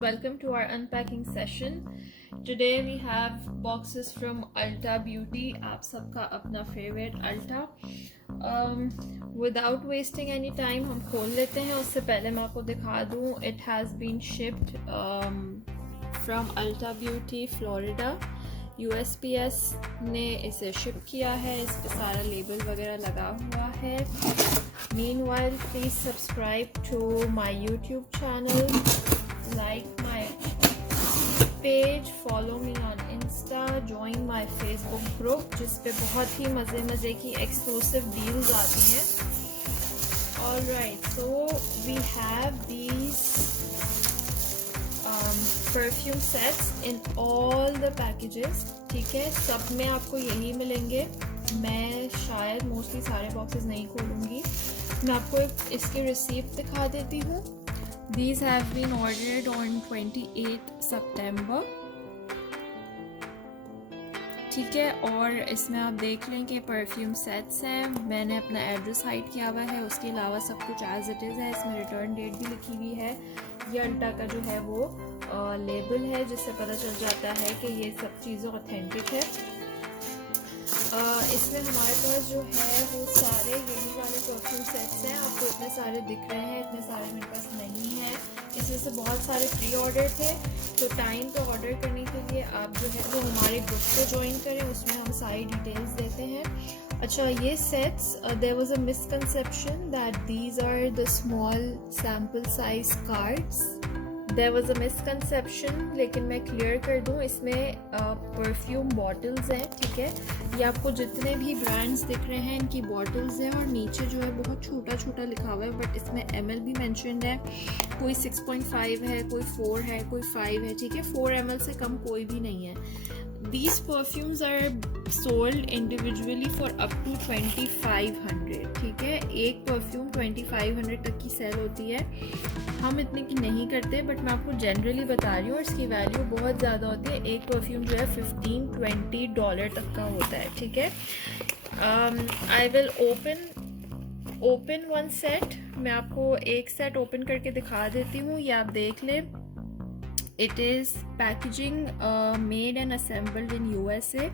Welcome to our unpacking session. Today we have boxes from Ulta Beauty. आप सबका अपना favorite Ulta. Without wasting any time हम खोल लेते हैं. उससे पहले मैं आपको दिखा दूँ. It has been shipped from Ulta Beauty, Florida. USPS ने इसे शिप किया है. इस पे सारा लेबल वगैरह लगा हुआ है. Meanwhile, please subscribe to my YouTube channel. Like my page, follow me on Insta, join my Facebook group जिस पे बहुत ही मज़े की exclusive deals आती हैं. Alright, so we have these perfume sets in all the packages. ठीक है, सब में आपको यही मिलेंगे. मैं शायद मोस्टली सारे बॉक्सेस नहीं खोलूँगी. मैं आपको इसकी रिसीप्ट दिखा देती हूँ. These have been ordered on 28 September. ठीक है, और इसमें आप देख लें कि परफ्यूम सेट्स हैं. मैंने अपना एड्रेस हाइड किया हुआ है. उसके अलावा सब कुछ एज इट इज़ है. इसमें रिटर्न डेट भी लिखी हुई है. ये अल्टा का जो है वो लेबल है जिससे पता चल जाता है कि ये सब चीज़ें ऑथेंटिक है. इसमें हमारे पास जो है वो सारे यही वाले परफ्यूम सेट्स हैं. आपको इतने सारे दिख रहे हैं, इतने सारे मेरे पास नहीं है. इसमें से बहुत सारे प्री ऑर्डर थे, तो टाइम पे ऑर्डर करने के लिए आप जो है वो हमारे ग्रुप को ज्वाइन करें. उसमें हम सारी डिटेल्स देते हैं. अच्छा, ये sets there was a misconception that these are the small sample size cards. There was a misconception, लेकिन मैं क्लियर कर दूँ. इसमें परफ्यूम बॉटल्स हैं. ठीक है, ये आपको जितने भी ब्रांड्स दिख रहे हैं इनकी बॉटल्स हैं, और नीचे जो है बहुत छोटा छोटा लिखा हुआ है, बट इसमें ml भी मेंशन्ड है. कोई 6.5 है, कोई 4 है, कोई 5 है. ठीक है, 4 ml से कम कोई भी नहीं है. These perfumes are sold individually for up to 2500. ठीक है, एक परफ्यूम 2500 तक की सेल होती है. हम इतने की नहीं करते, बट मैं आपको जनरली बता रही हूँ. और इसकी वैल्यू बहुत ज़्यादा होती है. एक परफ्यूम जो है $15-20 तक का होता है. ठीक है, I will open one set. मैं आपको एक सेट ओपन करके दिखा देती हूँ, ये आप देख लें. It is packaging made and assembled in USA,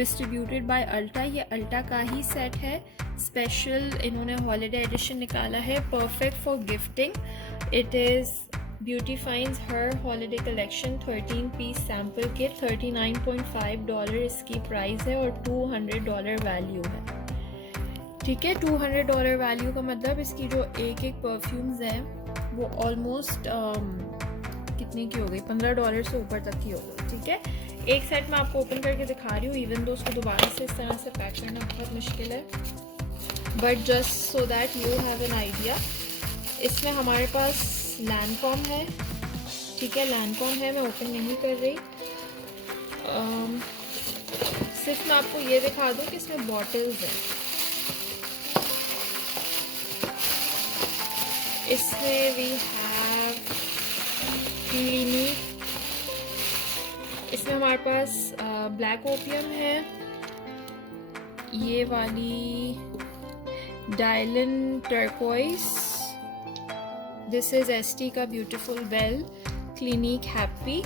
distributed by Ulta. ये Ulta का ही सेट है. स्पेशल इन्होंने हॉलीडे एडिशन निकाला है, perfect for gifting. It is beauty finds her holiday collection 13 piece sample kit. $39.5 इसकी प्राइस है और $200 वैल्यू है. ठीक है, $200 वैल्यू का मतलब इसकी जो एक परफ्यूम्स हैं वो ऑलमोस्ट कितने की हो गई, $15 से ऊपर तक की हो गई. ठीक है, एक सेट मैं आपको ओपन करके दिखा रही हूँ. इवन दो उसको दोबारा से इस तरह से पैक करना बहुत मुश्किल है, but just so that you have an idea. इसमें हमारे पास लैंडकॉम है. ठीक है, लैंडकॉम है, मैं ओपन नहीं कर रही. सिर्फ मैं आपको ये दिखा दूँ कि इसमें बॉटल्स हैं. इसमें वी हैव क्लिनिक. इसमें हमारे पास ब्लैक ओपियम है. ये वाली Dylan turquoise. This is ST का ब्यूटीफुल बेल. Clinic happy.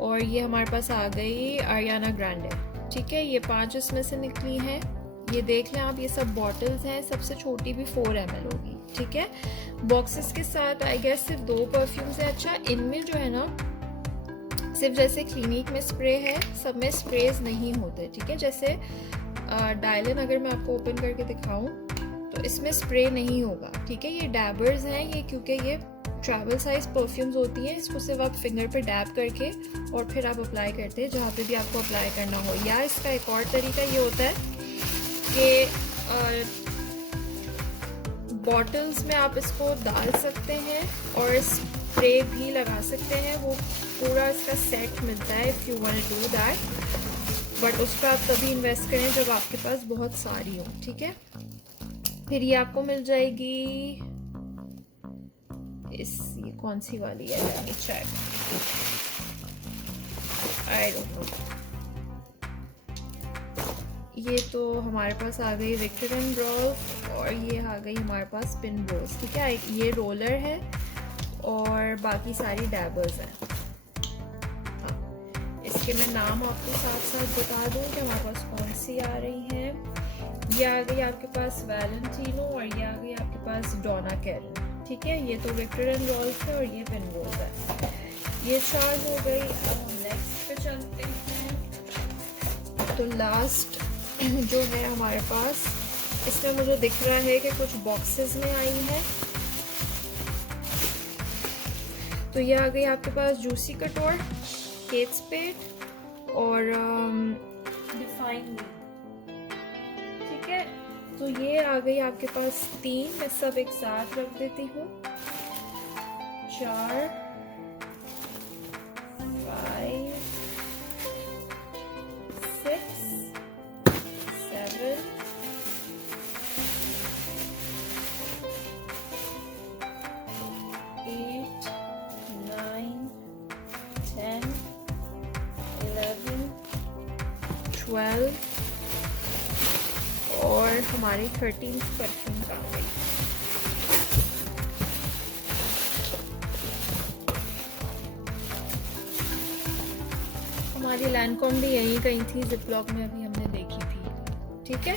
और ये हमारे पास आ गई आरियाना ग्रांडे. ठीक है, ये 5 इसमें से निकली हैं. ये देख लें आप, ये सब बॉटल्स हैं. सबसे छोटी भी 4 ml होगी. ठीक है, बॉक्सेस के साथ आई गेस सिर्फ 2 परफ्यूम्स है. अच्छा, इनमें जो है ना सिर्फ जैसे क्लिनिक में स्प्रे है, सब में स्प्रेज नहीं होते. ठीक है, जैसे डायलन अगर मैं आपको ओपन करके दिखाऊं तो इसमें स्प्रे नहीं होगा. ठीक है, ये डैबर्स हैं ये, क्योंकि ये ट्रैवल साइज परफ्यूम्स होती हैं. इसको सिर्फ आप फिंगर पे डैब करके और फिर आप अप्लाई करते हैं जहाँ पे भी आपको अप्लाई करना हो. या इसका एक और तरीका ये होता है कि बॉटल्स में आप इसको डाल सकते हैं और स्प्रे भी लगा सकते हैं. वो पूरा इसका सेट मिलता है if you want to do that, but उस पर आप तभी इन्वेस्ट करें जब आपके पास बहुत सारी हो. ठीक है, फिर ये आपको मिल जाएगी ये कौन सी वाली है, चेक, आई डोंट नो. ये तो हमारे पास आ गई विक्टर एंड रोल्फ, और ये आ गई हमारे पास पिन रोल्स. ठीक है, ये रोलर है और बाकी सारी डैबर्स हैं। हाँ, इसके मैं नाम आपको साथ साथ बता दूँ कि हमारे पास कौन सी आ रही हैं। ये आ गई आपके पास वैलेंटिनो और ये आ गई आपके पास डोना कैरन। ठीक है, ये तो विक्टर एंड रॉल्फ है और ये पेनरोज है। ये 4 हो गई। अब हम नेक्स्ट पे चलते हैं। तो लास्ट जो है हमारे पास, इसमें मुझे दिख रहा है कि कुछ बॉक्सेस में आई है। तो ये आ गई आपके पास जूसी कटोर, केट स्पेड और डिफाइन मी। ठीक है, तो ये आ गई आपके पास 3। मैं सब एक साथ रख देती हूँ। 4, 5, 6, 7, 8, 9, 10, 11, 12 और हमारी 13th परफ्यूम आ गई। हमारी लैंडकॉम भी यहीं कहीं थी, जिपलॉक में अभी हमने देखी थी। ठीक है,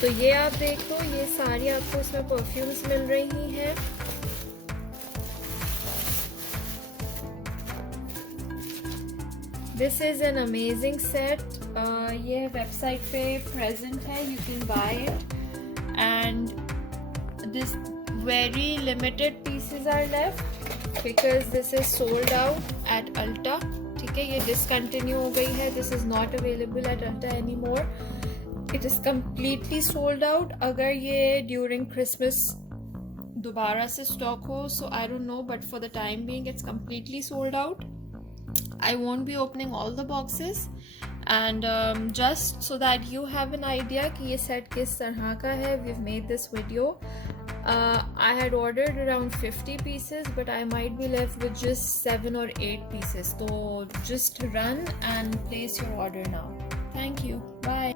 तो ये आप देख लो, ये सारी आपको इसमें परफ्यूम्स मिल रही हैं। This is an amazing set. ये वेबसाइट पे प्रेजेंट है, you can buy it and this very limited pieces are left because this is sold out at Ulta. ठीक है, ये डिसकंटिन्यू हो गई है। This is not available at Ulta any more, it is completely sold out. अगर ये during Christmas दोबारा से स्टॉक हो, so I don't know, but for the time being it's completely sold out. I won't be opening all the boxes and just so that you have an idea कि ये set किस तरह का है, we've made this video. I had ordered around 50 pieces but I might be left with just 7 or 8 pieces. So just run and place your order now. Thank you. Bye.